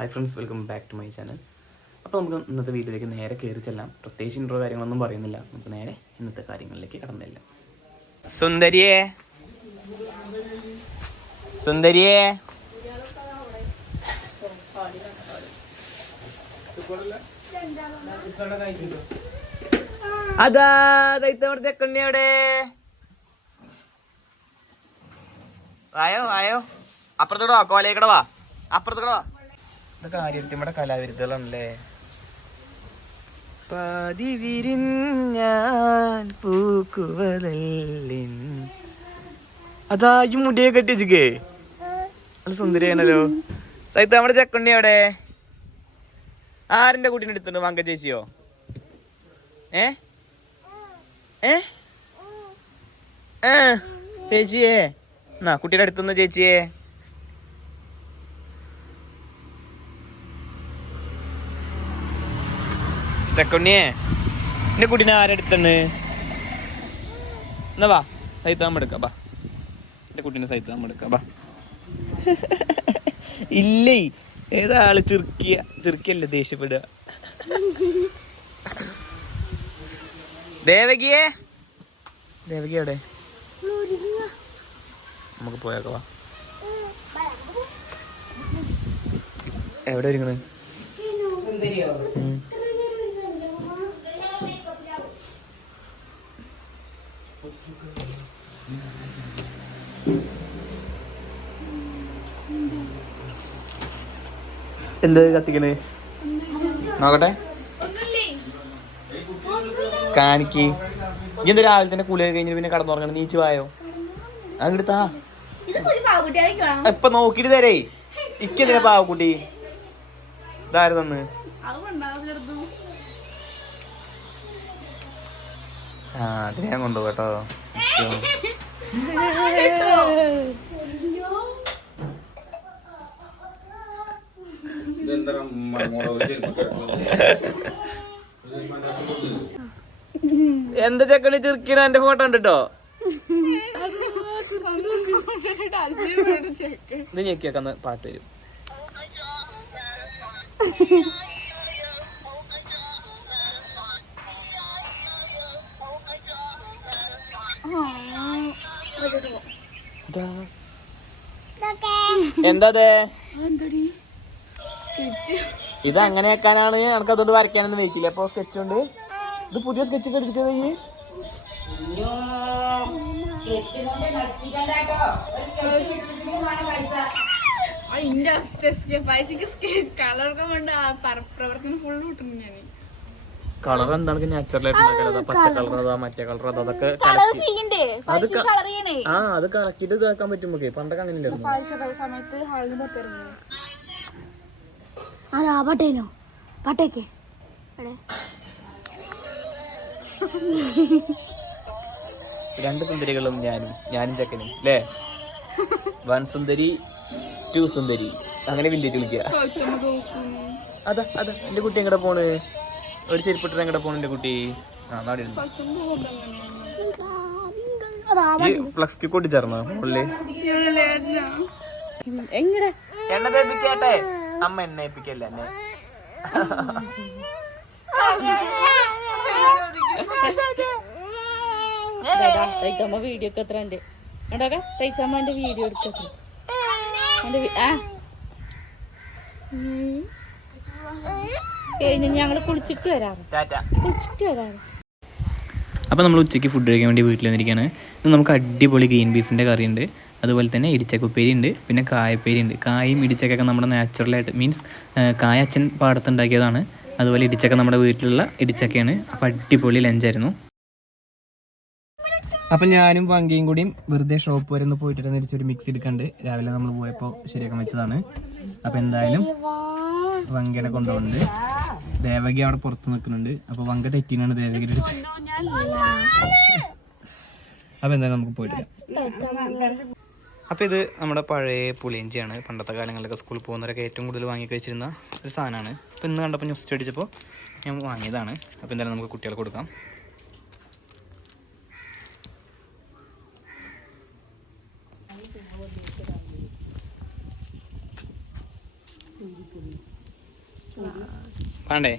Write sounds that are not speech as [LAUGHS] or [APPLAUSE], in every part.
Hi friends welcome back to my channel അപ്പോൾ നമുക്ക് ഇന്നത്തെ വീഡിയോയിലേക്ക് നേരെ കയറി ചെല്ലാം. പ്രത്യേകിച്ച് ഇൻട്രോ കാര്യങ്ങളൊന്നും പറയുന്നില്ല. നമുക്ക് നേരെ ഇന്നത്തെ കാര്യങ്ങളിലേക്ക് കടന്നില്ല സുന്ദരിയെ. സുന്ദരിയെ. അതാ ദൈത്തവിടെ ചെക്കണ്ണി അവിടെ. വായോ വായോ. അപ്പുറത്തോടെ അപ്പുറത്തോടെ വാ. ഇതൊക്കെ ആര്യത്തി നമ്മുടെ കലാവിരുദ്ധകളാണല്ലേ പതിവിരിഞ്ഞാൽ പൂക്കുവതല്ലിൻ. അതാ ഈ മുടിയെ കെട്ടി വെച്ചിക്കേ അത് സുന്ദരിയാണല്ലോ. സൈത്ത് നമ്മുടെ ചെക്കണ്ണി അവിടെ ആരിന്റെ കുട്ടീനെ എടുത്തുണ്ട് മങ്ക ചേച്ചിയോ? ഏ? ഏ? ഏ? ചേച്ചിയേ. എന്നാ കുട്ടിയുടെ അടുത്തുനിന്ന് ചേച്ചിയേ. തെക്കൊണ്ണിയേ എന്റെ കുട്ടിനെ ആരെടുത്തണ് എന്നാ വാ സൈത്താമ എടുക്കാം വാ. എന്റെ കുട്ടീനെ സൈത്താമ എടുക്കാം വാ. ഇല്ലേ? ഏതാൾ ചെറുക്കിയ? ചെറുക്കിയല്ലേ ദേഷ്യപ്പെടുക. ദേവകിയേ? ദേവകി എവിടെ? നമുക്ക് പോയേക്കാം വാ. എവിടെ ഒരുങ്ങണ്? എന്ത് കത്തിക്കണേ? നോക്കട്ടെ. കാണിക്ക്. ഇനി എന്താ രാവിലെ തന്നെ കുളി കഴിഞ്ഞിട്ട് പിന്നെ കടന്നുറങ്ങണം. നീച്ച് വായോ? അങ്ങെടുത്താ ഇപ്പൊ നോക്കിട്ട് തരേ. ഇക്കെന്തിനാ പാവക്കുട്ടി? ഇതാര് തന്ന്? ആ അതിനെ ഞാൻ കൊണ്ടുപോകും കേട്ടോ [LAUGHS] എന്താ ചെക്കണി ചെറുക്കിന് എന്റെ ഫോട്ടോ ഉണ്ട് കേട്ടോ ഇത് ഞെക്കിയൊക്കെ പാട്ട് വരും. എന്താ? ഇത് അങ്ങനെ വെക്കാനാണ് എനിക്ക് അതുകൊണ്ട് വരയ്ക്കാനൊന്നും വെക്കില്ല അപ്പൊ സ്കെച്ച് ഉണ്ട്. ഇത് പുതിയ സ്കെച്ച് ഒക്കെ എടുത്തത് ഈ? അതിന്റെ അവസ്ഥ പൈസക്ക് കളറൊക്കെ വേണ്ട. പ്രവർത്തനം ഫുള്ള് കിട്ടുന്നു ഞാൻ. കളർ എന്താണ് നാച്ചുറൽ ആയിട്ട് ഉണ്ടാക്കണത് പച്ച കളർ അതാ മറ്റേ കളർ അതാ അതൊക്കെ അത് ആ അത് കളക്കിട്ട് ഇതാക്കാൻ പറ്റും നമുക്ക്. പണ്ടൊക്കെ അങ്ങനെയല്ലായിരുന്നു അതാ പട്ടേനോ? പട്ടേക്ക്. രണ്ട് സുന്ദരികളും ഞാനും ഞാനും ചക്കനും അല്ലേ വൺ സുന്ദരി ടു സുന്ദരി. അങ്ങനെ വില്ലേജ് വിളിക്കുക. അതാ അതാ എന്റെ കുട്ടി എങ്ങടെ പോണ്? ഒരു ചെരുപ്പിട്ട് എങ്ങടെ പോണ് എന്റെ കുട്ടി? ആ നാടി ഈ ഫ്ലക്സ് ചേർന്നോ മുകളിൽ എങ്ങനെ എണ്ണ തേപ്പിക്കട്ടെ അമ്മ എണ്ണ ഏൽപ്പിക്കല്ലേ എന്നെ തൈത്തമ്മ വീഡിയോ ഒക്കെ എത്ര ഉണ്ടാക്ക തൈത്തമ്മ എന്റെ വീഡിയോ എടുക്കത്ര എന്റെ ആ. കഴിഞ്ഞ് ഞങ്ങൾ കുളിച്ചിട്ട് വരാറ് ടാറ്റ. കുളിച്ചിട്ട് വരാറ് അപ്പോൾ നമ്മൾ ഉച്ചയ്ക്ക് ഫുഡ് കഴിക്കാൻ വേണ്ടി വീട്ടിൽ വന്നിരിക്കുകയാണ്. ഇന്ന് നമുക്ക് അടിപൊളി ഗ്രീൻ പീസിന്റെ കറിയുണ്ട്. ഉണ്ട് അതുപോലെ തന്നെ ഇടിച്ചക്കുപ്പേരി ഉണ്ട് പിന്നെ കായപ്പേരി ഉണ്ട് കായും ഇടിച്ചക്കൊക്കെ നമ്മുടെ നാച്ചുറലായിട്ട് മീൻസ് കായ അച്ഛൻ പാടത്തുണ്ടാക്കിയതാണ്. അതുപോലെ ഇടിച്ചക്ക നമ്മുടെ വീട്ടിലുള്ള ഇടിച്ചക്കയാണ്. അപ്പം അടിപൊളി ലഞ്ചായിരുന്നു. അപ്പം ഞാനും വങ്കിയും കൂടിയും വെറുതെ ഷോപ്പ് വരെ ഒന്ന് പോയിട്ട് തിരിച്ചൊരു മിക്സ് എടുക്കണ്ട് രാവിലെ നമ്മൾ പോയപ്പോൾ ശരിയാക്കാൻ വെച്ചതാണ്. അപ്പം എന്തായാലും വങ്കയുടെ കൊണ്ടുപോകുന്നുണ്ട് ദേവകി അവിടെ പുറത്ത് നിൽക്കുന്നുണ്ട്. അപ്പോൾ വങ്ക തെറ്റിനാണ് ദേവകിയുടെ അടുത്ത്. അപ്പോൾ എന്തായാലും നമുക്ക് പോയിട്ട് അപ്പോൾ ഇത് നമ്മുടെ പഴയ പുളിയഞ്ചിയാണ്. പണ്ടത്തെ കാലങ്ങളിലൊക്കെ സ്കൂളിൽ പോകുന്നവരൊക്കെ ഏറ്റവും കൂടുതൽ വാങ്ങി കഴിച്ചിരുന്ന ഒരു സാധനമാണ്. അപ്പോൾ ഇന്ന് കണ്ടപ്പോൾ ന്യൂസ് അടിച്ചപ്പോൾ ഞാൻ വാങ്ങിയതാണ്. അപ്പോൾ എന്തായാലും നമുക്ക് കുട്ടികൾക്ക് കൊടുക്കാം. വേണ്ടേ?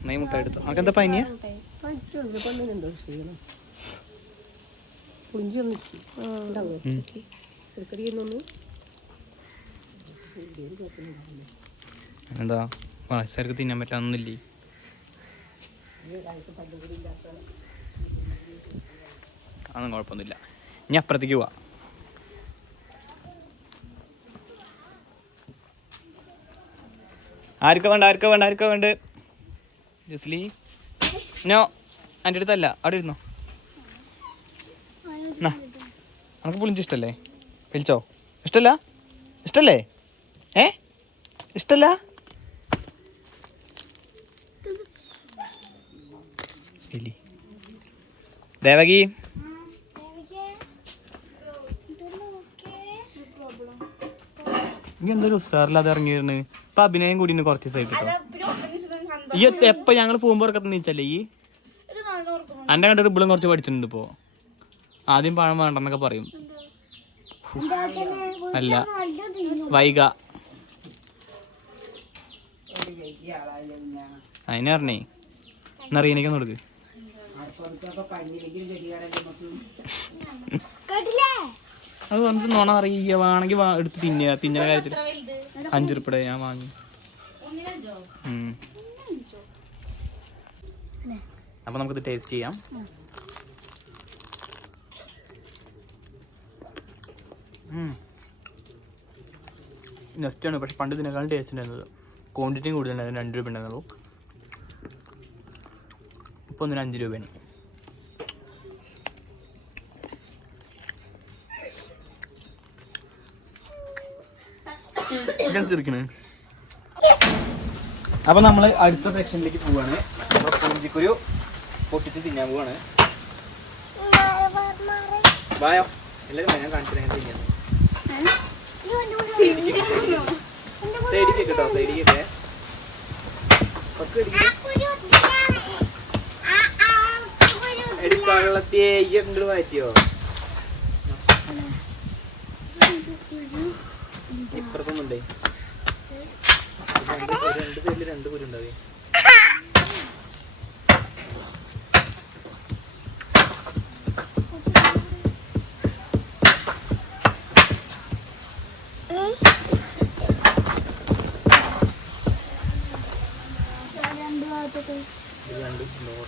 എന്നാ മുട്ട എടുത്തു? നമുക്ക് എന്താ പനിയാ? പെണ്ണിനെന്തോ എന്താ? വളർച്ചക്കാർക്ക് തിന്നാൻ പറ്റാന്നൊന്നുമില്ലേ അതൊന്നും കുഴപ്പമൊന്നുമില്ല. ഇനി അപ്പുറത്തേക്ക് പോവാ. ആർക്കാ വേണ്ട ആർക്കാ വേണ്ട ആർക്കാ വേണ്ട. ജസ്ലി? നോ എന്റെ അടുത്തല്ല. അവിടെ ഇരുന്നോ. നമുക്ക് പുളിഞ്ചി ഇഷ്ടല്ലേ വലിച്ചോ ഇഷ്ടല്ല? ഇഷ്ടല്ലേ? ഏ? ഇഷ്ടല്ല? എലി. ദേവകി. നീ എന്തൊരു ഇറങ്ങി ഇറങ്ങിയിരുന്നു? ഇപ്പൊ അഭിനയം കൂടി ഇന്ന് കുറച്ച് ദിവസമായിട്ട് കേട്ടോ ഈ എപ്പ ഞങ്ങൾ പോകുമ്പോ ഉറക്കത്ത് നീച്ചല്ലേ ഈ? എന്റെ കണ്ടിട്ട് ഇപ്പോഴും കുറച്ച് പഠിച്ചിട്ടുണ്ട് ഇപ്പോ. ആദ്യം പഴം വേണ്ടെന്നൊക്കെ പറയും. അല്ല. വൈക അതിനെ പറഞ്ഞേ. എന്നാ റീനയ്ക്കൊന്ന് കൊടുക്ക്. അത് വന്നിട്ട് നോണ അറിയുക വേണമെങ്കിൽ എടുത്ത് തിന്നുക തിന്നുന്ന കാര്യത്തിൽ അഞ്ചു റുപ്പിടെ ഞാൻ വാങ്ങി. അപ്പൊ നമുക്കിത് ടേസ്റ്റ് ചെയ്യാം. നെക്സ്റ്റ് ആണ്. പക്ഷെ പണ്ട് ഇതിനേക്കാളും ടേസ്റ്റ് ഉണ്ടായിരുന്നത്. ക്വാണ്ടിറ്റിയും കൂടുതലുണ്ടായിരുന്നു രണ്ട് രൂപ ഉണ്ടായിരുന്നുള്ളൂ. ഇപ്പോൾ ഒന്നിന് അഞ്ച് രൂപയാണ്. അപ്പൊ നമ്മൾ അടുത്ത സെക്ഷനിലേക്ക് പോവാണ്. അപ്പൊ പുഞ്ചിക്കുരു പൊട്ടിച്ച് തിന്നാൻ പോവാണ്. വായോ? എല്ലാവരും ഞാൻ കാണിച്ചു ഞാൻ തിന്നാൻ മാറ്റിയോ ഇപ്പുറത്തൊന്നുണ്ടേ രണ്ട് സൈഡിൽ രണ്ട് കുരു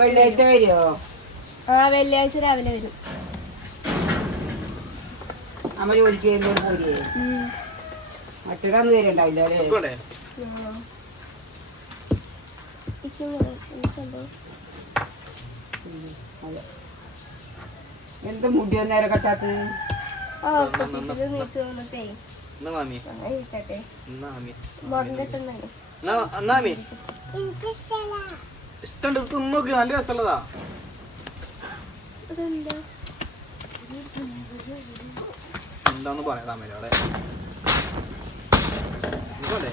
വെള്ളിയാഴ്ച വരുമോ ആ വെള്ളിയാഴ്ച രാവിലെ വരും. അമ്മ ജോലിക്ക് വരുമ്പോൾ മറ്റൊരന്ന് വരണ്ടാവില്ല അല്ലേ? എന്താ മുടി നേരെ കട്ടാത്തത്? എന്നാ മാമി എന്നാ മാമി എന്നാ എന്നാ മാമി ഇഷ്ടണ്ട് തിന്നോക്ക് നല്ല രസമുള്ളതാ അതെന്താ എന്താന്ന് പറയാം അവിടെ അക്കൗണ്ട്.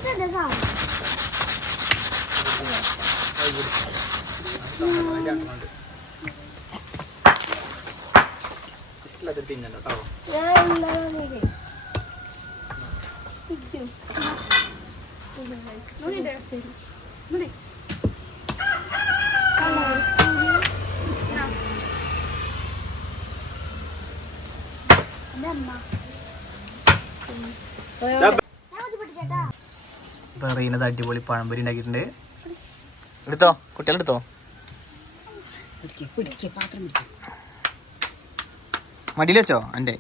ഇഷ്ടമില്ലാത്ത തിന്നണ്ട കേട്ടോ പറയുന്നത് അടിപൊളി പഴംപൊരി ഉണ്ടാക്കിയിട്ടുണ്ട്. എടുത്തോ? കുട്ടികളെടുത്തോ മടിയിൽ വെച്ചോ? എന്റെ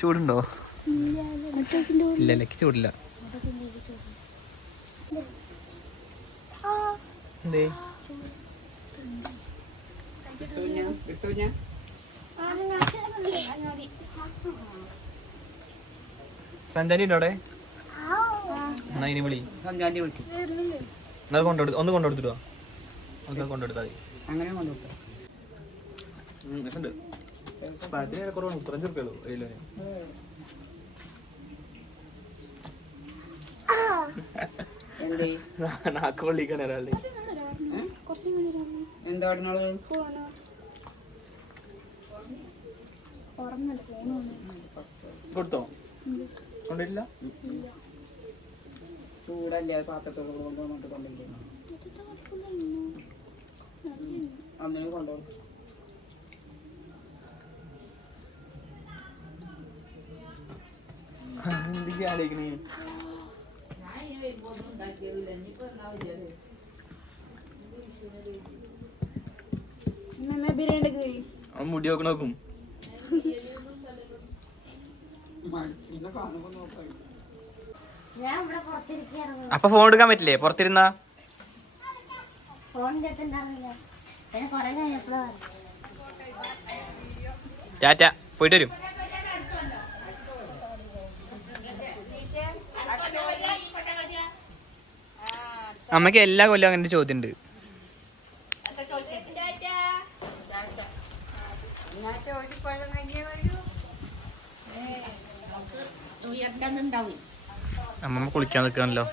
ചൂടുണ്ടോ? ഇല്ല ലക്കി ചോടില്ല. എന്തേ? സഞ്ചാരി എന്നാ ഇനി വിളി. സഞ്ചാരി വിളിക്കും. എന്നാൽ കൊണ്ടുകൊടു ഒന്ന് കൊണ്ടുകൊടുത്തിട്ടോ ഒന്ന് കൊണ്ടുകൊടുത്താൽ മതി. അങ്ങനെ കൊണ്ടുകൊടുത്തു പഴത്തിന് കുറവാണ് ഇത്രയും ചെറുക്കുള്ളൂ നാക്ക് പൊള്ളിക്കാണ് ഒരാളുടെ. എന്താ പറഞ്ഞോളൂ കൊടുത്തോ കൊണ്ടിട്ടില്ല ചൂടല്ലേ പാത്രത്തോട് കൊണ്ടുവന്നിട്ട് കൊണ്ടില്ലേ അന്നിനും കൊണ്ടുപോകും എന്തൊക്കെയാ ആലോചിക്കണേ? മുടി നോക്കണ നോക്കും. അപ്പൊ ഫോൺ എടുക്കാൻ പറ്റില്ലേ? പുറത്തിരുന്ന? ടാറ്റ പോയിട്ട് വരും. അമ്മയ്ക്ക് എല്ലാ കൊല്ലം അങ്ങനെ ചോദ്യം ഉണ്ട് അമ്മമ്മ കുളിക്കാൻ നിൽക്കണല്ലോ